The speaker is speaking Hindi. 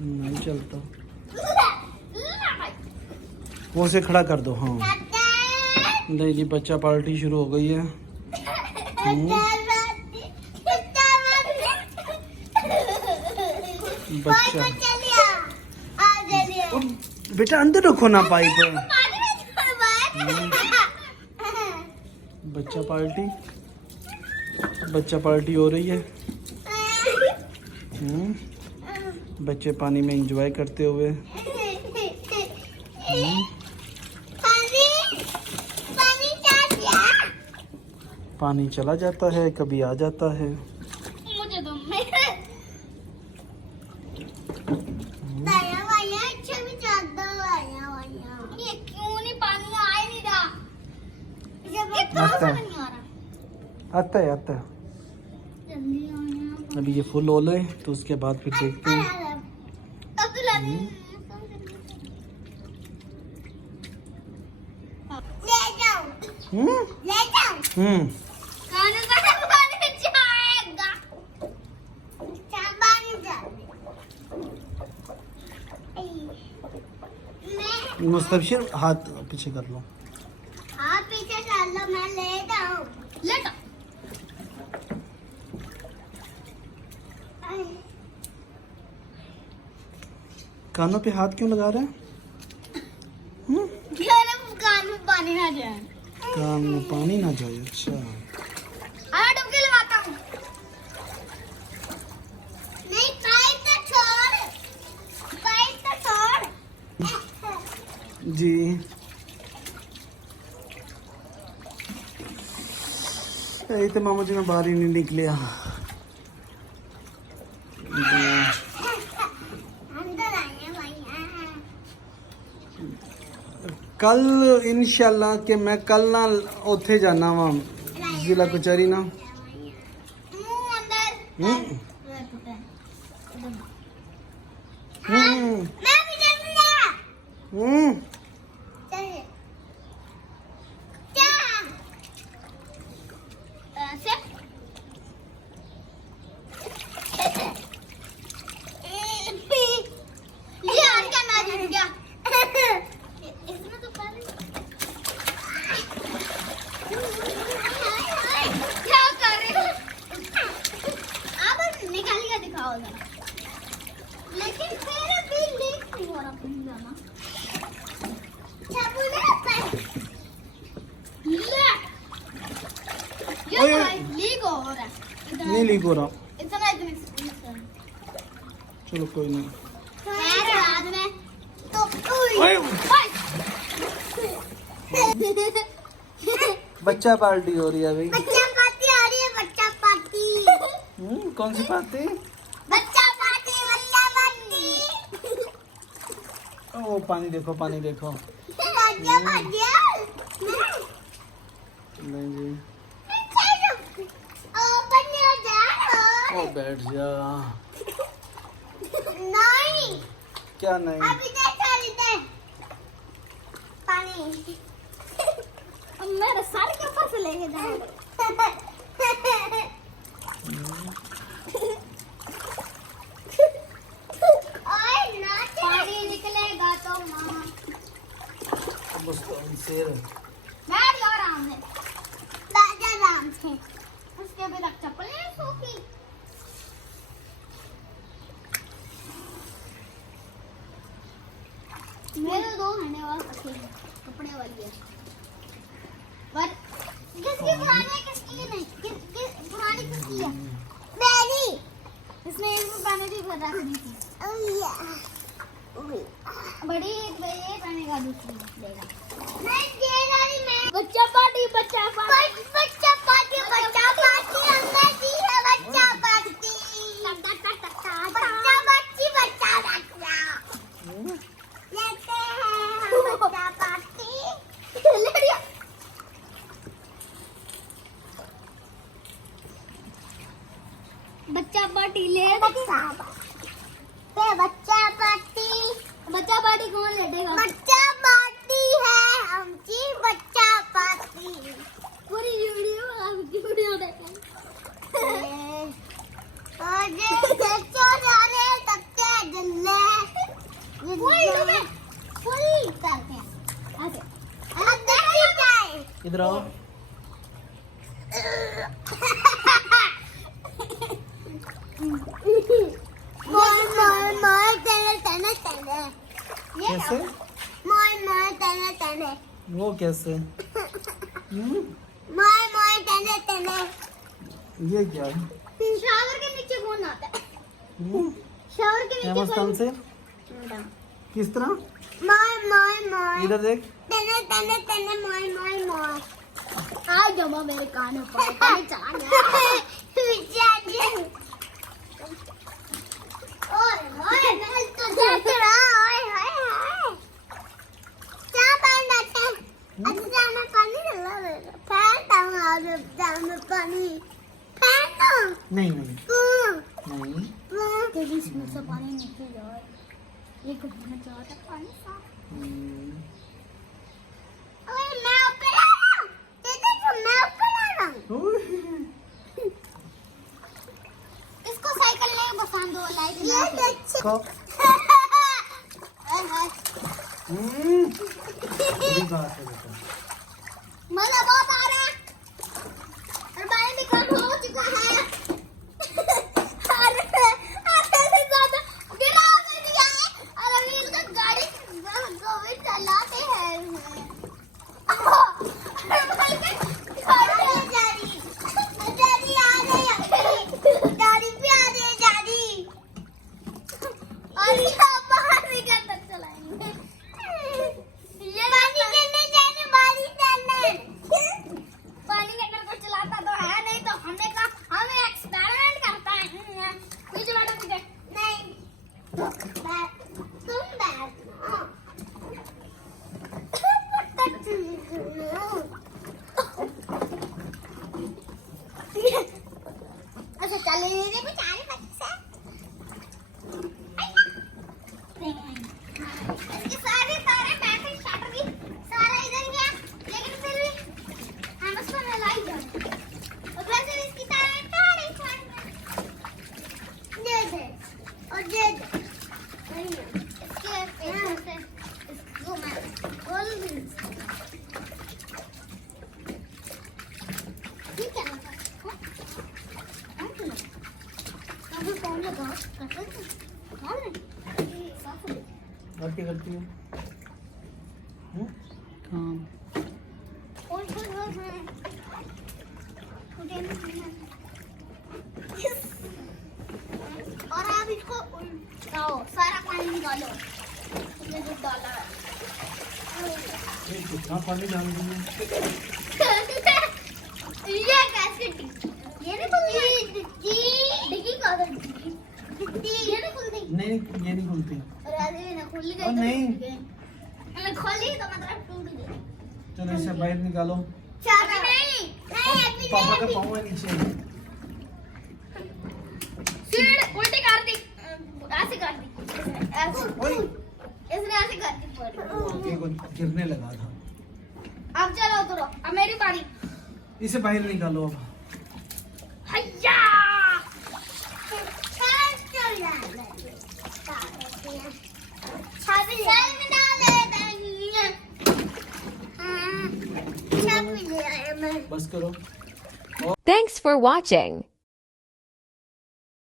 नहीं चलता, वो से खड़ा कर दो। हाँ नहीं जी, बच्चा पार्टी शुरू हो गई है। बच्चा बेटा अंदर रखो ना पाइप। बच्चा पार्टी हो रही है। बच्चे पानी में एंजॉय करते हुए। पानी चला जाता है, कभी आ जाता है। मुझे दो। ये क्यों नहीं पानी आ ही नहीं रहा? आता है। जल्दी आना। अभी ये फुल हो ले तो उसके बाद फिर देखते हैं। अब तो ले जाओ। खाने का पानी जाएगा। मुस्तबशिर हाथ पीछे कर लो। हाथ पीछे कर लो, मैं ले जाऊं। ले जाओ। कानों पे हाथ क्यों लगा रहे हैं? कान में पानी ना जाए। कान में पानी ना जाए। अच्छा डुबकी लगाता हूँ। नहीं, पाइप तो छोड़। जी। यही तो मामा जी ने बाहर ही नहीं निकले। कल इंशाल्लाह के मैं कल ना उथे जाना वा जिला कचहरी ना। लेकिन फिर भी लीक नहीं हो रहा पानी जाना। लीक हो रहा है। नहीं लीक हो रहा। इतना चलो कोई नहीं। बाद में तो बच्चा पार्टी हो रही है भाई। बच्चा पार्टी आ रही है। बच्चा पार्टी। कौन सी पार्टी? बच्चा पार्टी। ओ पानी देखो, पानी देखो। नहीं जी। ओ बैठ जा। नहीं, क्या नहीं? अभी दे पानी। मेरे सर के पास लेके जाओ। पानी निकलेगा तो मामा बैठ जाओ आराम से। आराम से। उसके भी तक चप्पल नहीं सूखी। मेरे दो घंटे बाद कपड़े वाली है। पर किसकी पुरानी है, किसकी नहीं? पुरानी किसकी है? मेरी। इसने एक पहने थी, रख दी थी। बड़ी एक पहने का दूसरी लेगा। नहीं दे रही मैं। बच्चा पार्टी। बच्चा पार्टी अंदर की है। बच्चा पार्टी। बच्चा लेते हैं हम बच्चा पार्टी। ले लिया। बच्चा पार्टी ले। बच्चा पार्टी कौन लेटेगा? बच्चा पार्टी है हम जी। बच्चा पार्टी पूरी वीडियो इधर आओ। कैसे? वो कैसे? ये क्या है? शावर के नीचे कौन आता है? हम्म, शावर के नीचे हेमस्थान से किस तरह? इधर देख। आज जमा मेरे कान पर नहीं नहीं नहीं। इसमें से पानी निकल जाए। ये घुटना चाहता पानी साफ। हम्म, ओए मैं ऊपर आ रहा हूँ। देखो तो मैं ऊपर आ रहा हूँ। इसको साइकिल में बसा दो लाइट ये खाओ। बड़ी बात है बेटा। मजा बहुत आ रहा है और पानी भी कम हो चुका है। आधे से ज्यादा गिरा कर दिया है और अभी इसका गाड़ी गोविंद चलाते हैं गाड़ी भी आ रही है गाड़ी और यहाँ बाहर भी कर चलाएंगे। ये पानी के अंदर जाने बारिश डालने पानी के अंदर कुछ चलाता तो है नहीं तो हमने कहा हम एक्सपेरिमेंट करता है कोई चलाता मुझे नहीं तुम अच्छा चले ये बेचारे बच्चे इसके सारे बैटरी शटर भी सारा इधर ही है लेकिन फिर भी हम उसको मिलाई जाए और वैसे भी इसकी तारें ये दे और ये दे इसके पेपर से इसको मैं खोल दूँ ठीक है अभी कौन लगा कटर और क्या करती हो? हाँ। और आप इसको उल्टाओ सारा पानी निकालो ये जो डाला है ये कितना पानी डाल दिया? ये कैसे ये नहीं खुलती डिग्गी का ये नहीं खुलती नहीं ये नहीं खुलती। अरे अरे ना खुल गई और नहीं। मैं खोली तो मतलब टूट गई चलो इसे बाहर निकालो। चाबी नहीं अभी पापा का नहीं पाँव है नीचे। सीट उल्टी कर दी ऐसे कर दी ओए, इसने ऐसे कर दी ये को गिरने लगा था। अब चलो उतरो अब मेरी बारी इसे बाहर निकालो अब। हैया बस करो। Thanks for watching.